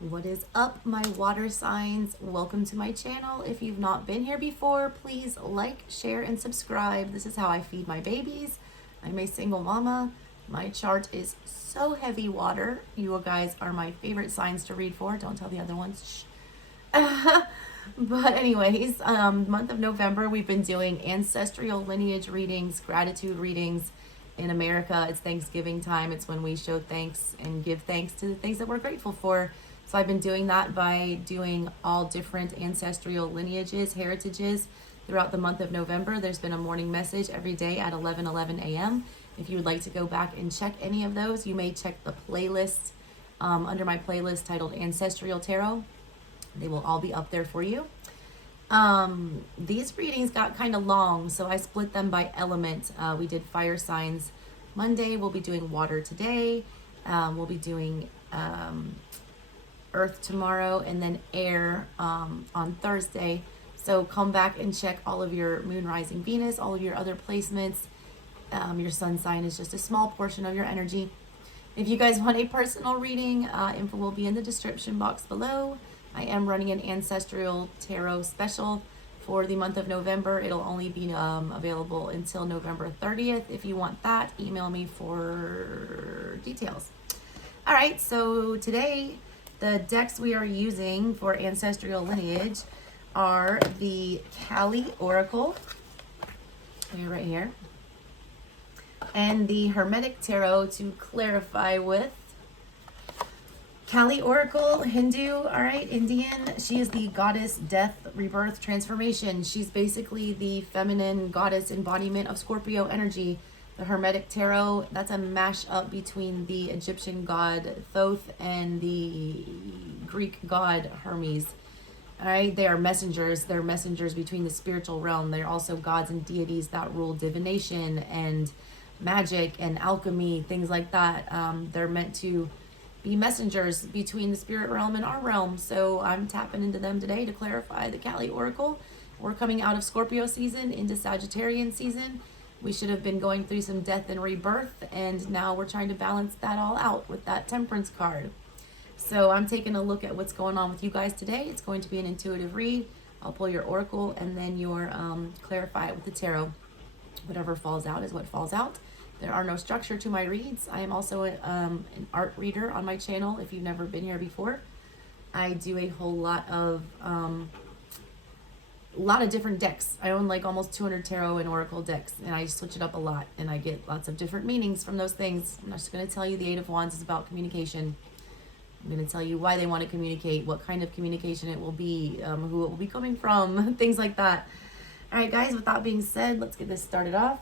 What is up, my water signs? Welcome to my channel. If you've not been here before, please like, share, and subscribe. This is how I feed my babies. I'm a single mama. My chart is so heavy water. You guys are my favorite signs to read for. Don't tell the other ones. Shh. But anyways, month of November, we've been doing ancestral lineage readings, gratitude readings. In America, it's Thanksgiving time. It's when we show thanks and give thanks to the things that we're grateful for. So I've been doing that by doing all different ancestral lineages, heritages throughout the month of November. There's been a morning message every day at 11:11 a.m. If you would like to go back and check any of those, you may check the playlist under my playlist titled Ancestral Tarot. They will all be up there for you. These readings got kind of long, so I split them by element. We did fire signs Monday. We'll be doing water today. We'll be doing earth tomorrow, and then air on Thursday. So come back and check all of your moon, rising, Venus, all of your other placements. Your sun sign is just a small portion of your energy. If you guys want a personal reading, info will be in the description box below. I am running an ancestral tarot special for the month of November. It'll only be available until November 30th. If you want that, email me for details. All right, so today the decks we are using for ancestral lineage are the Kali Oracle, right here, and the Hermetic Tarot to clarify with. Kali Oracle, Hindu, all right, Indian. She is the goddess, death, rebirth, transformation. She's basically the feminine goddess embodiment of Scorpio energy. The Hermetic Tarot, that's a mash-up between the Egyptian god Thoth and the Greek god Hermes. All right, they are messengers. They're messengers between the spiritual realm. They're also gods and deities that rule divination and magic and alchemy, things like that. They're meant to be messengers between the spirit realm and our realm. So I'm tapping into them today to clarify the Kali Oracle. We're coming out of Scorpio season into Sagittarian season. We should have been going through some death and rebirth, and now we're trying to balance that all out with that Temperance card. So I'm taking a look at what's going on with you guys today. It's going to be an intuitive read. I'll pull your oracle and then your clarify it with the tarot. Whatever falls out is what falls out. There are no structure to my reads. I am also an art reader on my channel if you've never been here before. I do a whole lot of different decks. I own like almost 200 tarot and oracle decks, and I switch it up a lot, and I get lots of different meanings from those things. I'm not just going to tell you the Eight of Wands is about communication. I'm going to tell you why they want to communicate, what kind of communication it will be, who it will be coming from, things like that. All right, guys, with that being said, let's get this started off.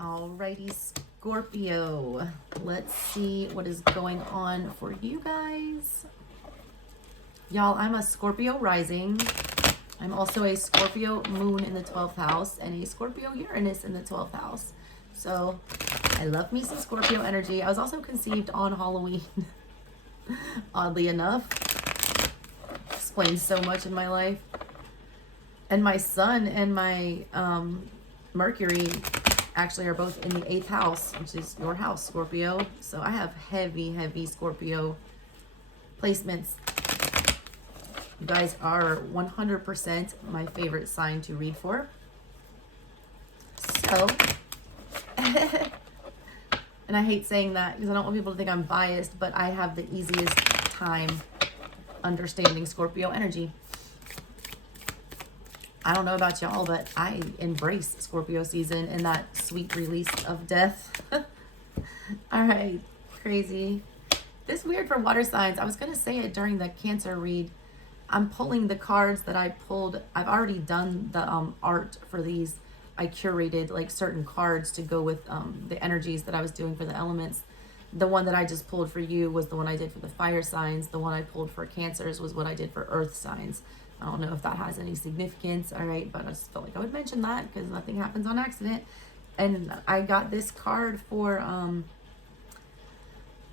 Alrighty, Scorpio. Let's see what is going on for you guys. Y'all, I'm a Scorpio rising. I'm also a Scorpio moon in the 12th house and a Scorpio Uranus in the 12th house. So I love me some Scorpio energy. I was also conceived on Halloween. Oddly enough. Explains so much in my life. And my sun and my Mercury actually are both in the 8th house, which is your house, Scorpio. So I have heavy Scorpio placements. You guys are 100% my favorite sign to read for. So, and I hate saying that because I don't want people to think I'm biased, but I have the easiest time understanding Scorpio energy. I don't know about y'all, but I embrace Scorpio season and that sweet release of death. All right, crazy. This is weird for water signs. I was going to say it during the Cancer read. I'm pulling the cards that I pulled. I've already done the art for these. I curated like certain cards to go with the energies that I was doing for the elements. The one that I just pulled for you was the one I did for the fire signs. The one I pulled for Cancers was what I did for earth signs. I don't know if that has any significance, all right, but I just felt like I would mention that because nothing happens on accident. And I got this card for, I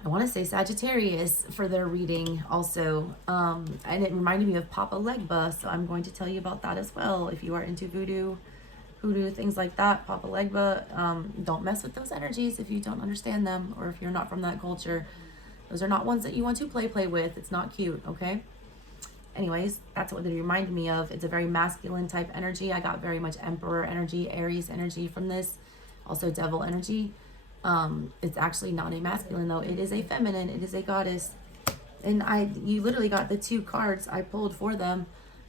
want to say Sagittarius for their reading also. And it reminded me of Papa Legba, so I'm going to tell you about that as well. If you are into voodoo, things like that, Papa Legba, don't mess with those energies if you don't understand them or if you're not from that culture. Those are not ones that you want to play with. It's not cute, okay? Anyways, that's what they remind me of. It's a very masculine type energy. I got very much Emperor energy, Aries energy from this. Also Devil energy. It's actually not a masculine though. It is a feminine. It is a goddess. And you literally got the 2 cards I pulled for them,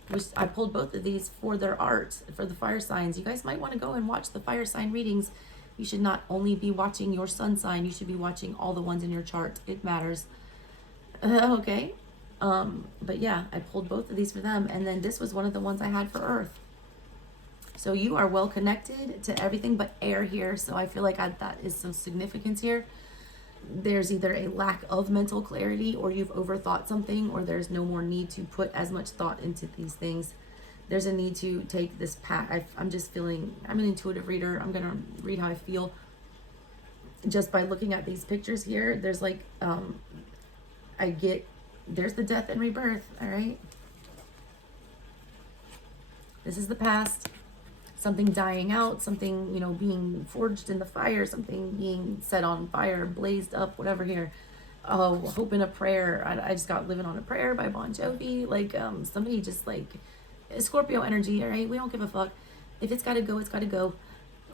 which I pulled both of these for their art, for the fire signs. You guys might want to go and watch the fire sign readings. You should not only be watching your sun sign. You should be watching all the ones in your chart. It matters. Okay. But yeah, I pulled both of these for them. And then this was one of the ones I had for Earth. So you are well connected to everything but air here. So I feel like that is some significance here. There's either a lack of mental clarity, or you've overthought something, or there's no more need to put as much thought into these things. There's a need to take this path. I'm just feeling, I'm an intuitive reader. I'm going to read how I feel. Just by looking at these pictures here, there's like, there's the death and rebirth, all right? This is the past. Something dying out, something, being forged in the fire, something being set on fire, blazed up, whatever here. Oh, hope in a prayer. I just got Living on a Prayer by Bon Jovi. Like, somebody just like, Scorpio energy, all right? We don't give a fuck. If it's got to go, it's got to go.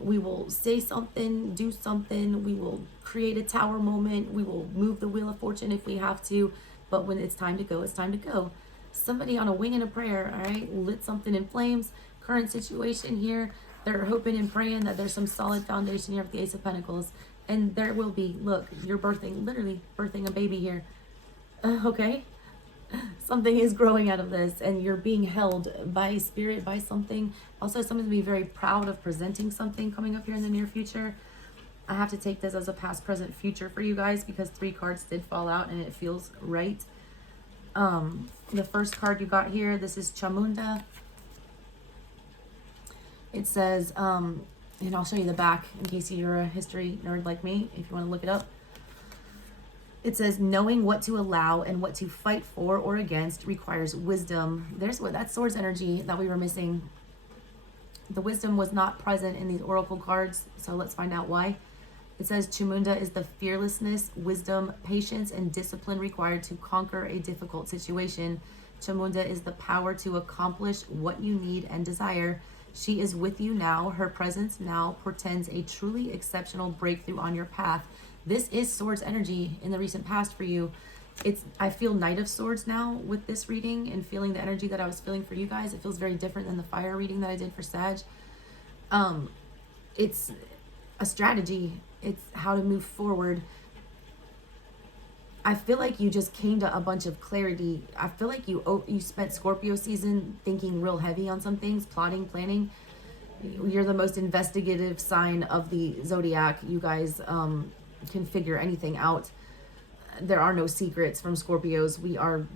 We will say something, do something. We will create a tower moment. We will move the Wheel of Fortune if we have to. But when it's time to go, it's time to go. Somebody on a wing and a prayer, all right? Lit something in flames. Current situation here, they're hoping and praying that there's some solid foundation here with the Ace of Pentacles. And there will be. Look, you're literally birthing a baby here. Okay? Something is growing out of this, and you're being held by spirit, by something. Also, someone's going to be very proud of presenting something coming up here in the near future. I have to take this as a past, present, future for you guys, because 3 cards did fall out and it feels right. The first card you got here, this is Chamunda. It says, and I'll show you the back in case you're a history nerd like me, if you want to look it up. It says, knowing what to allow and what to fight for or against requires wisdom. That's Swords energy that we were missing. The wisdom was not present in these oracle cards, so let's find out why. It says Chamunda is the fearlessness, wisdom, patience, and discipline required to conquer a difficult situation. Chamunda is the power to accomplish what you need and desire. She is with you now. Her presence now portends a truly exceptional breakthrough on your path. This is Swords energy in the recent past for you. I feel Knight of Swords now with this reading, and feeling the energy that I was feeling for you guys. It feels very different than the fire reading that I did for Sag. It's a strategy. It's how to move forward. I feel like you just came to a bunch of clarity. I feel like you spent Scorpio season thinking real heavy on some things, plotting, planning. You're the most investigative sign of the zodiac. You guys can figure anything out. There are no secrets from Scorpios. We are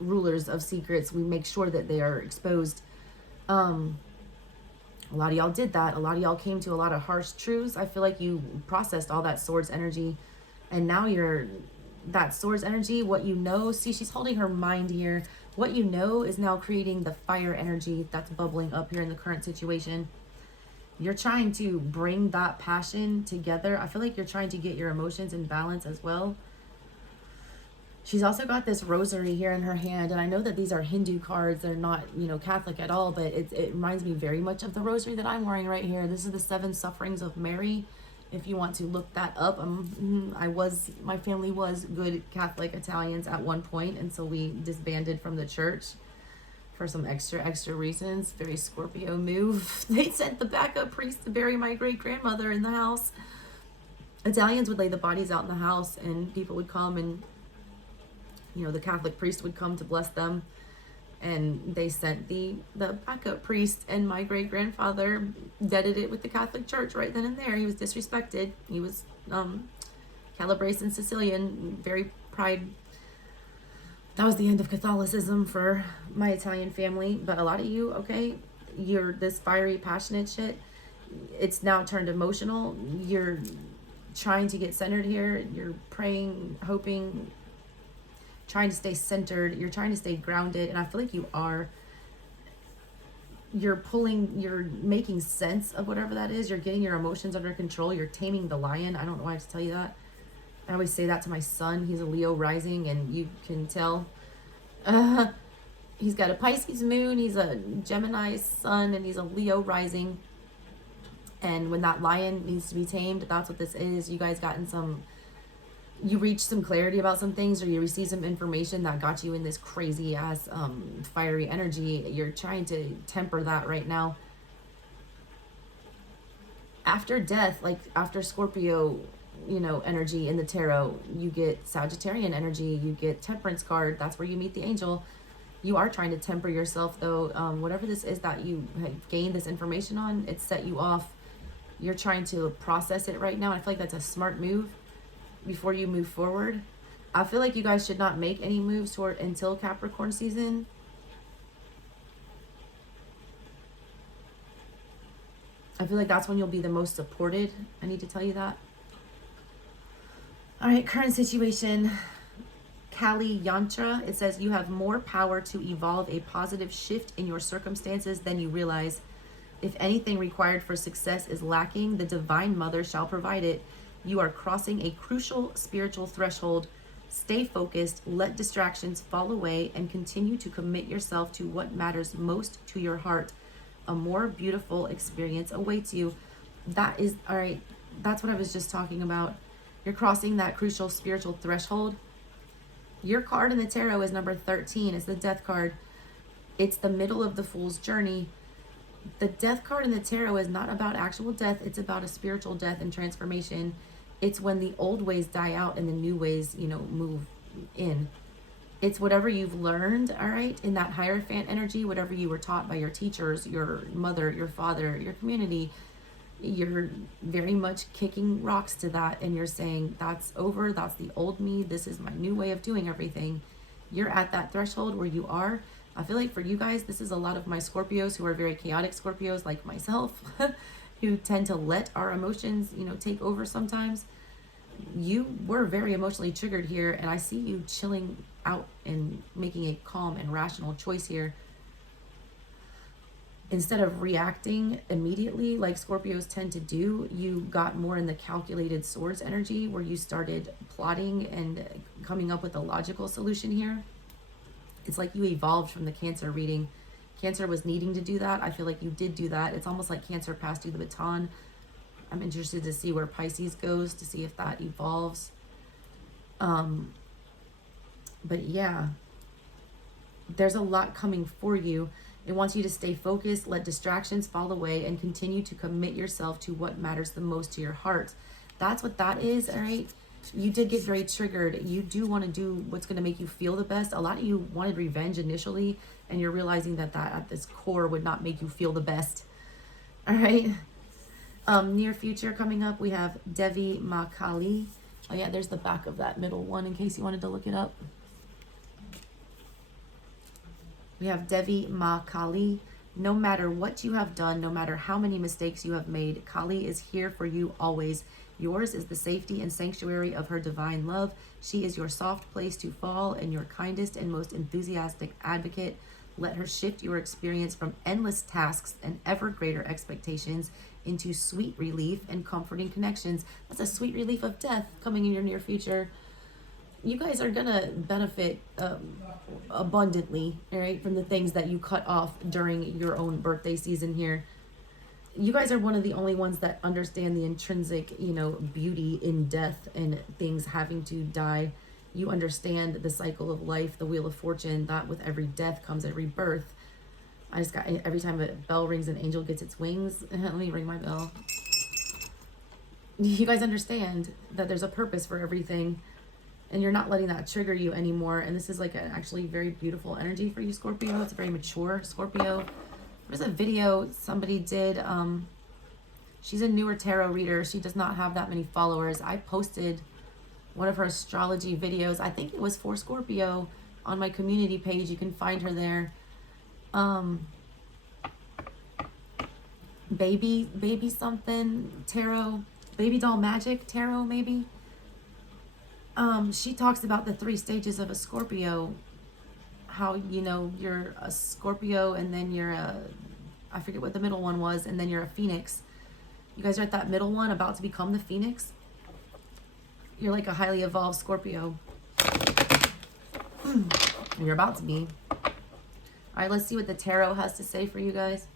rulers of secrets. We make sure that they are exposed. A lot of y'all did that. A lot of y'all came to a lot of harsh truths. I feel like you processed all that Swords energy, and now that Swords energy, what you know, see, she's holding her mind here. What you know is now creating the fire energy that's bubbling up here in the current situation. You're trying to bring that passion together. I feel like you're trying to get your emotions in balance as well. She's also got this rosary here in her hand, and I know that these are Hindu cards. They're not, Catholic at all, but it reminds me very much of the rosary that I'm wearing right here. This is the 7 Sufferings of Mary. If you want to look that up, my family was good Catholic Italians at one point, and so we disbanded from the church for some extra reasons. Very Scorpio move. They sent the backup priest to bury my great-grandmother in the house. Italians would lay the bodies out in the house, and people would come, and the Catholic priest would come to bless them. And they sent the backup priest, and my great-grandfather deaded it with the Catholic Church right then and there. He was disrespected. He was Calabrese and Sicilian, very pride. That was the end of Catholicism for my Italian family. But a lot of you, okay, you're this fiery, passionate shit. It's now turned emotional. You're trying to get centered here. You're praying, hoping, trying to stay centered. You're trying to stay grounded, and I feel like you are. You're making sense of whatever that is. You're getting your emotions under control. You're taming the lion. I don't know why I have to tell you that. I always say that to my son. He's a Leo rising, and you can tell. He's got a Pisces moon, he's a Gemini sun, and he's a Leo rising. And when that lion needs to be tamed, that's what this is. You guys you reached some clarity about some things, or you received some information that got you in this crazy ass fiery energy. You're trying to temper that right now. After death, like after Scorpio, energy in the tarot, you get Sagittarian energy, you get Temperance card. That's where you meet the angel. You are trying to temper yourself, though. Whatever this is that you have gained this information on, it set you off. You're trying to process it right now. I feel like that's a smart move before you move forward. I feel like you guys should not make any moves until Capricorn season. I feel like that's when you'll be the most supported. I need to tell you that. All right, current situation. Kali Yantra, it says you have more power to evolve a positive shift in your circumstances than you realize. If anything required for success is lacking, the Divine Mother shall provide it. You are crossing a crucial spiritual threshold. Stay focused, let distractions fall away, and continue to commit yourself to what matters most to your heart. A more beautiful experience awaits you. That is, all right, that's what I was just talking about. You're crossing that crucial spiritual threshold. Your card in the tarot is number 13. It's the Death card. It's the middle of the Fool's journey. The Death card in the tarot is not about actual death. It's about a spiritual death and transformation. It's when the old ways die out and the new ways, move in. It's whatever you've learned, all right, in that Hierophant energy, whatever you were taught by your teachers, your mother, your father, your community. You're very much kicking rocks to that, and you're saying, that's over, that's the old me, this is my new way of doing everything. You're at that threshold where you are. I feel like for you guys, this is a lot of my Scorpios who are very chaotic Scorpios like myself, who tend to let our emotions, take over sometimes. You were very emotionally triggered here, and I see you chilling out and making a calm and rational choice here. Instead of reacting immediately like Scorpios tend to do, you got more in the calculated swords energy, where you started plotting and coming up with a logical solution here. It's like you evolved from the Cancer reading. Cancer was needing to do that. I feel like you did do that. It's almost like Cancer passed you the baton. I'm interested to see where Pisces goes, to see if that evolves. But yeah, there's a lot coming for you. It wants you to stay focused, let distractions fall away, and continue to commit yourself to what matters the most to your heart. That's what that is, all right? You did get very triggered. You do want to do what's going to make you feel the best. A lot of you wanted revenge initially, and you're realizing that at this core would not make you feel the best, all right? Near future coming up, we have Devi Ma Kali. Oh yeah, there's the back of that middle one in case you wanted to look it up. We have Devi Ma Kali. No matter what you have done, no matter how many mistakes you have made, Kali is here for you always. Yours is the safety and sanctuary of her divine love. She is your soft place to fall and your kindest and most enthusiastic advocate. Let her shift your experience from endless tasks and ever greater expectations into sweet relief and comforting connections. That's a sweet relief of death coming in your near future. You guys are gonna benefit abundantly, all right, from the things that you cut off during your own birthday season here. You guys are one of the only ones that understand the intrinsic, beauty in death and things having to die. You understand the cycle of life, the wheel of fortune, that with every death comes a rebirth. I just got, every time a bell rings, an angel gets its wings. Let me ring my bell. You guys understand that there's a purpose for everything, and you're not letting that trigger you anymore. And this is like an actually very beautiful energy for you, Scorpio. It's a very mature Scorpio. There's a video somebody did. She's a newer tarot reader. She does not have that many followers. I posted one of her astrology videos. I think it was for Scorpio on my community page. You can find her there. Baby something tarot, baby doll magic tarot, maybe. She talks about the 3 stages of a Scorpio, how, you're a Scorpio, and then you're I forget what the middle one was, and then you're a Phoenix. You guys are at that middle one, about to become the Phoenix. You're like a highly evolved Scorpio. You're about to be. All right, let's see what the tarot has to say for you guys.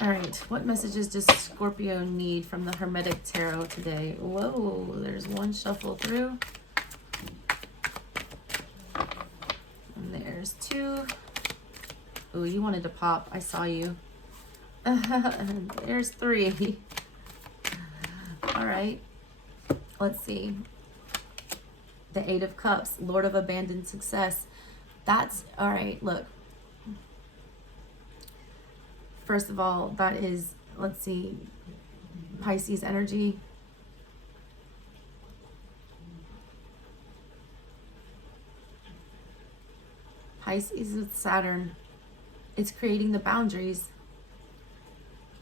All right, what messages does Scorpio need from the Hermetic Tarot today? Whoa, there's one shuffle through. And there's two. Oh, you wanted to pop. I saw you. There's three. All right, let's see. The Eight of Cups, Lord of Abandoned Success. That's, all right, look. First of all, that is, let's see, Pisces energy. Pisces with Saturn. It's creating the boundaries.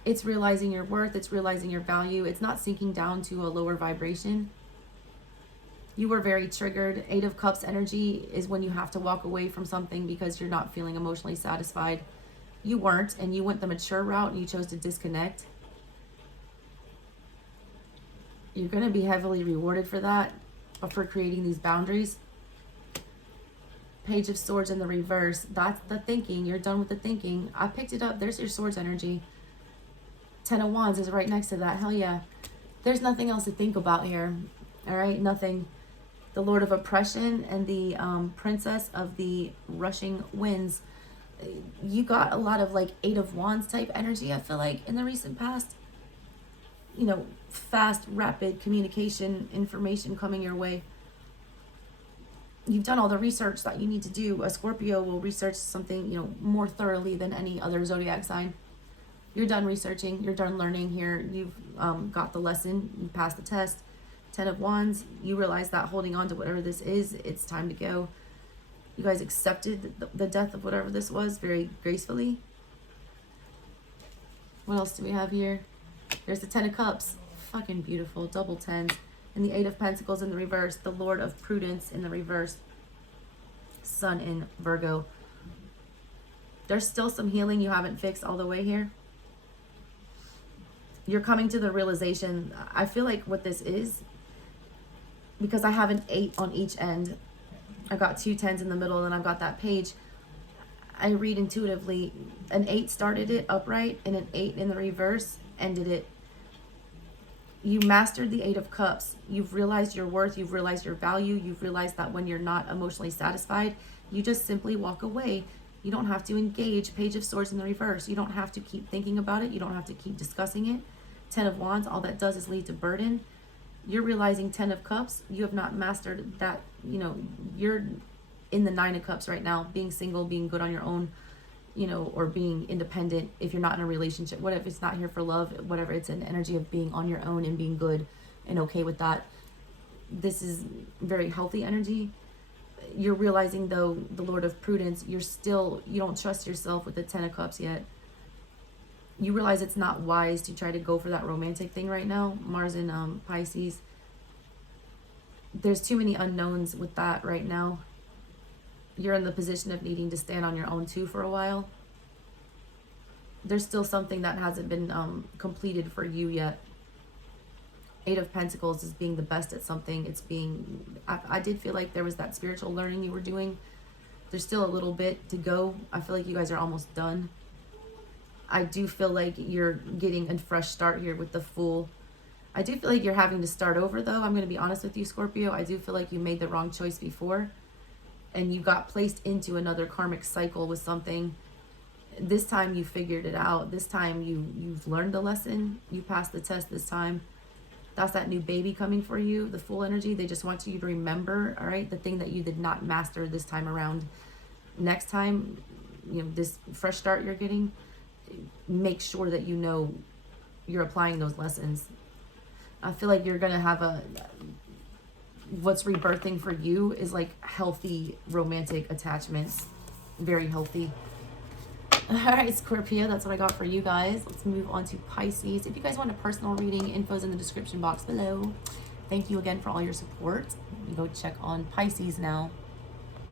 It's realizing your worth. It's realizing your value. It's not sinking down to a lower vibration. You were very triggered. Eight of Cups energy is when you have to walk away from something because you're not feeling emotionally satisfied. You weren't, and you went the mature route and you chose to disconnect. You're going to be heavily rewarded for that, for creating these boundaries. Page of Swords in the reverse. That's the thinking. You're done with the thinking. I picked it up. There's your Swords energy. Ten of Wands is right next to that. Hell yeah. There's nothing else to think about here. All right, nothing. The Lord of Oppression and the Princess of the Rushing Winds. You got a lot of like Eight of Wands type energy, I feel like, in the recent past. You know, fast, rapid communication, information coming your way. You've done all the research that you need to do. A Scorpio will research something, you know, more thoroughly than any other zodiac sign. You're done researching. You're done learning here. You've got the lesson. You passed the test. Ten of Wands. You realize that holding on to whatever this is, it's time to go. You guys accepted the death of whatever this was very gracefully. What else do we have here? There's the Ten of Cups. Fucking beautiful. Double tens. And the Eight of Pentacles in the reverse. The Lord of Prudence in the reverse. Sun in Virgo. There's still some healing you haven't fixed all the way here. You're coming to the realization. I feel like what this is, because I have an 8 on each end. I've got two 10s in the middle, and I've got that page. I read intuitively. An 8 started it upright, and an 8 in the reverse ended it. You mastered the Eight of Cups. You've realized your worth. You've realized your value. You've realized that when you're not emotionally satisfied, you just simply walk away. You don't have to engage. Page of Swords in the reverse. You don't have to keep thinking about it. You don't have to keep discussing it. Ten of Wands, all that does is lead to burden. You're realizing Ten of Cups. You have not mastered that. You know, you're in the Nine of Cups right now, being single, being good on your own, you know, or being independent if you're not in a relationship. What if it's not here for love? Whatever, it's an energy of being on your own and being good and okay with that. This is very healthy energy. You're realizing, though, the Lord of Prudence, you don't trust yourself with the Ten of Cups yet. You realize it's not wise to try to go for that romantic thing right now. Mars in Pisces. There's too many unknowns with that right now. You're in the position of needing to stand on your own too for a while. There's still something that hasn't been completed for you yet. Eight of Pentacles is being the best at something. It's being, I did feel like there was that spiritual learning you were doing. There's still a little bit to go. I feel like you guys are almost done. I do feel like you're getting a fresh start here with the Fool. I do feel like you're having to start over, though. I'm going to be honest with you, Scorpio. I do feel like you made the wrong choice before, and you got placed into another karmic cycle with something. This time you figured it out. This time you've learned the lesson. You passed the test this time. That's that new baby coming for you, the Fool energy. They just want you to remember, all right, the thing that you did not master this time around. Next time, you know, this fresh start you're getting, make sure that you know you're applying those lessons. I feel like you're going to have what's rebirthing for you is like healthy romantic attachments. Very healthy. All right, Scorpio, that's what I got for you guys. Let's move on to Pisces. If you guys want a personal reading, info's in the description box below. Thank you again for all your support. You go check on Pisces now.